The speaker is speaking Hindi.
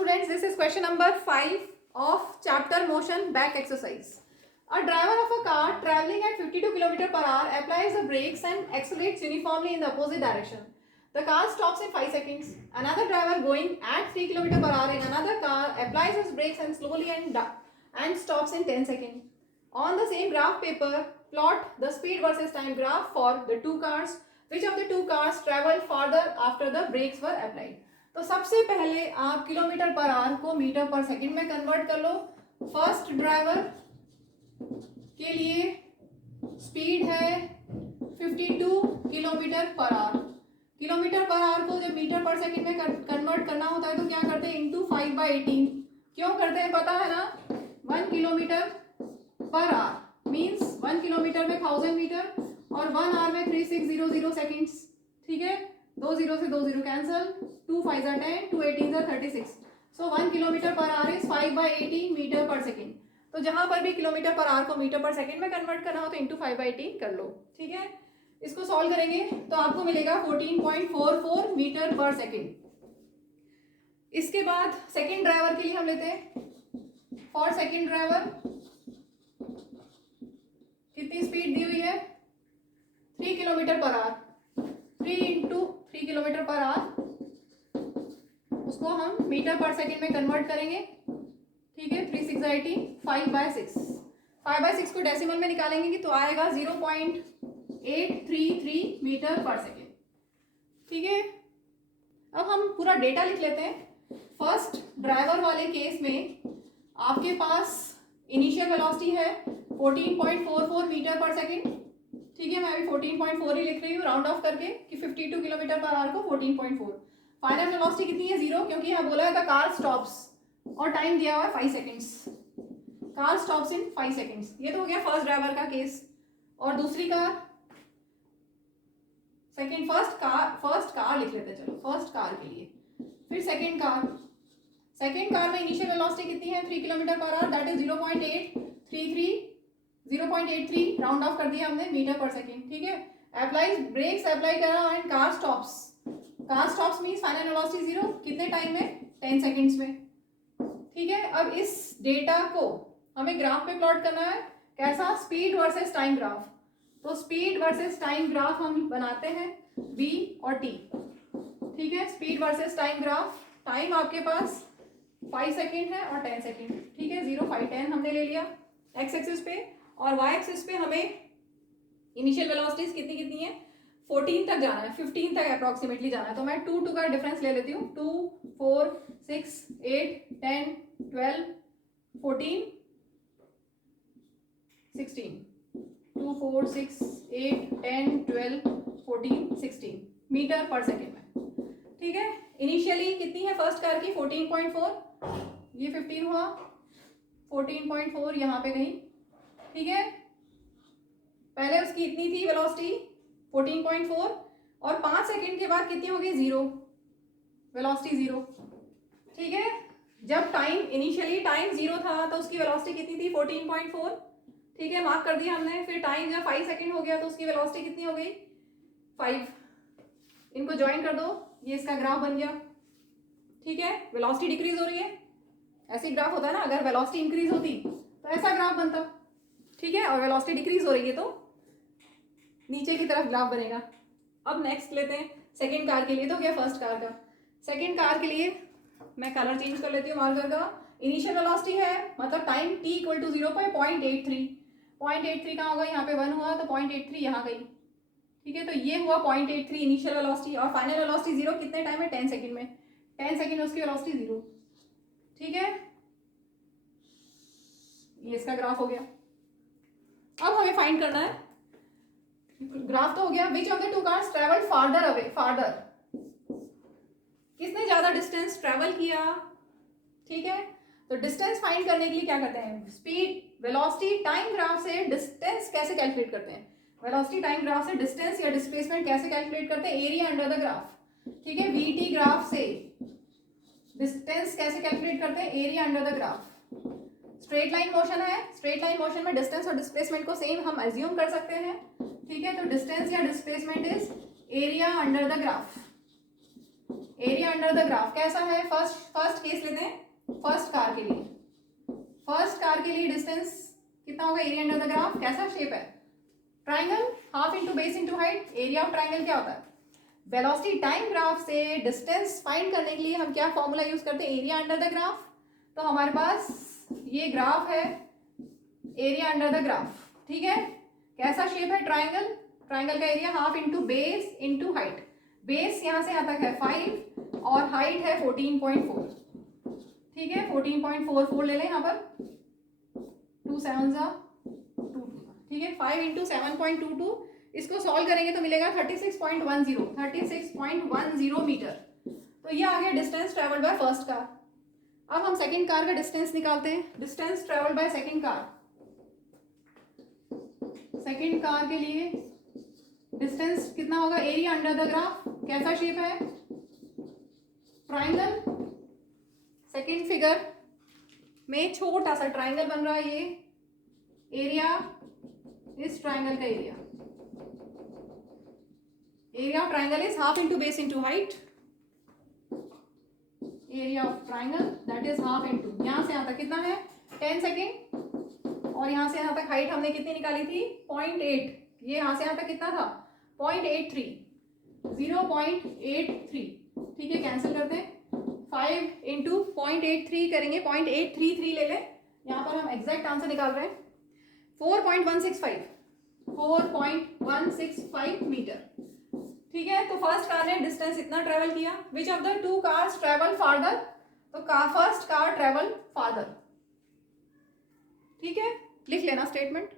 students, this is question number 5 of chapter motion back exercise. A driver of a car traveling at 52 km per hour applies the brakes and accelerates uniformly in the opposite direction. The car stops in 5 seconds. Another driver going at 3 km per hour in another car applies his brakes and slowly and stops in 10 seconds. On the same graph paper, plot the speed versus time graph for the two cars. Which of the two cars travel farther after the brakes were applied? तो सबसे पहले आप किलोमीटर पर आवर को मीटर पर सेकंड में कन्वर्ट कर लो. फर्स्ट ड्राइवर के लिए स्पीड है 52 kilometre per our. Kilometre per our को जब मीटर पर सेकंड में कन्वर्ट करना होता है तो क्या करते हैं, इंटू 5/18. क्यों करते हैं पता है ना? 1 kilometre per hour means 1 kilometre में 1000 मीटर और 1 आवर में 3600 सेकेंड्स. ठीक है, 2 0 से 2 0 cancel, 2 5 10, 2 18 36. So 1 kilometre per hour is 5/18 metre per second. तो जहां पर भी किलोमीटर पर आवर को मीटर पर सेकेंड में कन्वर्ट करना हो तो इंटू 5/18 कर लो. ठीक है, इसको सॉल्व करेंगे तो आपको मिलेगा 14.44 मीटर पर सेकेंड. इसके बाद सेकेंड ड्राइवर के लिए हम लेते हैं. फॉर सेकेंड ड्राइवर कितनी स्पीड दी हुई है? 3 kilometre per our. 3 into 3 kilometre per our, उसको हम मीटर पर सेकेंड में कन्वर्ट करेंगे. ठीक है, 3 6 80, 5/6. 5/6 को डेसिमल में निकालेंगे तो आएगा 0.833 मीटर पर सेकेंड. ठीक है, अब हम पूरा डेटा लिख लेते हैं. फर्स्ट ड्राइवर वाले केस में आपके पास इनिशियल वेलोसिटी है 14.44 मीटर पर सेकेंड. ठीक है, मैं अभी 14.4 ही लिख रही हूँ राउंड ऑफ करके कि 52 किलोमीटर पर आवर को 14.4. फाइनल वेलोसिटी कितनी है? 0, क्योंकि यहाँ बोला है था कार स्टॉप्स और टाइम दिया हुआ है 5 सेकेंड्स. कार स्टॉप्स इन 5 सेकेंड्स. ये तो हो गया फर्स्ट ड्राइवर का केस. और दूसरी कार, फर्स्ट कार लिख लेते हैं. चलो फर्स्ट कार के लिए. फिर सेकेंड कार में इनिशियल वेलोसिटी कितनी है? 3 kilometre per our, that is 0.83 round of कर दिया हमने मीटर पर सेकेंड. ठीक है, ब्रेक्स अप्लाई करा and car stops means final velocity 0. कितने टाइम में? 10 सेकेंड्स में. ठीक है, अब इस डेटा को हमें ग्राफ पे प्लॉट करना है. कैसा? Speed versus time graph. तो स्पीड वर्सेस टाइम ग्राफ हम बनाते हैं B और T. ठीक है, speed versus time graph. Time आपके पास 5 सेकेंड है और 10 सेकेंड. ठीक है, 0 5 10 हमने ले लिया एक्स एक्सिस पे, और वाई एक्सिस पे हमें इनिशियल वेलोसिटीज कितनी है? 14 तक जाना है, 15 तक अप्रोक्सीमेटली जाना है. तो मैं 2 का डिफरेंस ले लेती हूँ. 2 4 6 8 10 12 14 16. 2 4 6 8 10 12 14 16 मीटर पर सेकेंड में. ठीक है, इनिशियली कितनी है फर्स्ट कार की? 14.4. ये 15 हुआ, 14.4 यहाँ पे कहीं. ठीक है, पहले उसकी इतनी थी वेलोसिटी 14.4 और 5 सेकेंड के बाद कितनी हो गई? 0. वेलोसिटी 0. ठीक है, जब इनिशियली टाइम 0 था तो उसकी वेलोसिटी कितनी थी? 14.4. ठीक है, मार्क कर दिया हमने. फिर टाइम जब 5 सेकेंड हो गया तो उसकी वेलोसिटी कितनी हो गई? 5. इनको ज्वाइन कर दो, ये इसका ग्राफ बन गया. ठीक है, वेलोसिटी डिक्रीज हो रही है. ऐसी ग्राफ होता है ना, अगर वेलोसिटी इंक्रीज होती तो ऐसा ग्राफ बनता. ठीक है, और वेलोसिटी डिक्रीज हो रही है तो नीचे की तरफ ग्राफ बनेगा. अब नेक्स्ट लेते हैं सेकेंड कार के लिए. तो क्या फर्स्ट कार का. सेकेंड कार के लिए मैं कलर चेंज कर लेती हूँ मार्कर का. इनिशियल वेलोसिटी है, मतलब टाइम t इक्वल टू 0 पर 0.83 कहाँ होगा? यहाँ पे 1 हुआ तो 0.83 यहाँ गई. ठीक है, तो ये हुआ 0.83 इनिशियल वेलोसिटी, और फाइनल वेलोसिटी 0 कितने टाइम में? 10 सेकेंड में. 10 सेकेंड उसकी वेलोसिटी 0. ठीक है, ये इसका ग्राफ हो गया. अब हमें फाइंड करना है, ग्राफ तो हो गया. Which of the two cars travel farther. किसने ज्यादा डिस्टेंस ट्रेवल किया? ठीक है, तो डिस्टेंस फाइंड करने के लिए क्या करते हैं? स्पीड वेलोसिटी टाइम ग्राफ से डिस्टेंस कैसे कैलकुलेट करते हैं? वेलोसिटी टाइम ग्राफ से डिस्टेंस या डिस्प्लेसमेंट कैसे कैलकुलेट करते हैं? Area under the graph. ठीक है, VT ग्राफ से डिस्टेंस कैसे कैलकुलेट करते हैं? Area under the graph. Straight line motion है, स्ट्रेट लाइन मोशन में डिस्टेंस और डिस्प्लेसमेंट को सेम हम अज्यूम कर सकते हैं. ठीक है, तो डिस्टेंस या displacement is area under the graph. Area under the graph कैसा है, फर्स्ट केस लेते हैं, फर्स्ट कार के लिए डिस्टेंस कितना होगा, एरिया अंडर द ग्राफ, कैसा शेप है, triangle, half into base into height. Area of triangle क्या होता है, वेलोसिटी टाइम ग्राफ से डिस्टेंस फाइंड करने के लिए हम क्या फॉर्मूला यूज करते हैं, एरिया अंडर द ग्राफ। तो हमारे पास ये ग्राफ है, एरिया अंडर द ग्राफ, ठीक है, कैसा शेप है, ट्राइंगल, ट्राइंगल का area half into base into height. Base यहाँ से यहाँ तक है 5 और हाइट है 14.4, ठीक है, 14.44 ले लें यहाँ पर, 2 7 22, ठीक है, 5 इंटू 7.22, इसको सॉल्व करेंगे तो मिलेगा 36.10 मीटर। तो ये आ गया distance travelled by first car. अब हम सेकंड कार का डिस्टेंस निकालते हैं, distance travelled by second car के लिए डिस्टेंस कितना होगा, एरिया अंडर द ग्राफ, कैसा शेप है, ट्राइंगल, सेकंड फिगर में छोटा सा ट्राइंगल बन रहा है, ये एरिया, इस ट्राइंगल का area of triangle is half into base into height, area of triangle that is half into, यहां से यहां तक कितना है 10 सेकेंड, और यहां से यहां तक हाइट हमने कितनी निकाली थी 0.8, ये यहां से यहां तक कितना था 0.83, 0.83, ठीक है, कैंसिल करते हैं, 5 इंटू 0.83 करेंगे, 0.833 ले लें, यहाँ पर हम एग्जैक्ट आंसर निकाल रहे हैं 4.165 मीटर, ठीक है। तो फर्स्ट कार ने डिस्टेंस इतना ट्रेवल किया, which of the 2 cars travel farther, तो फर्स्ट कार ट्रेवल फार्दर, ठीक है, लिख लेना स्टेटमेंट।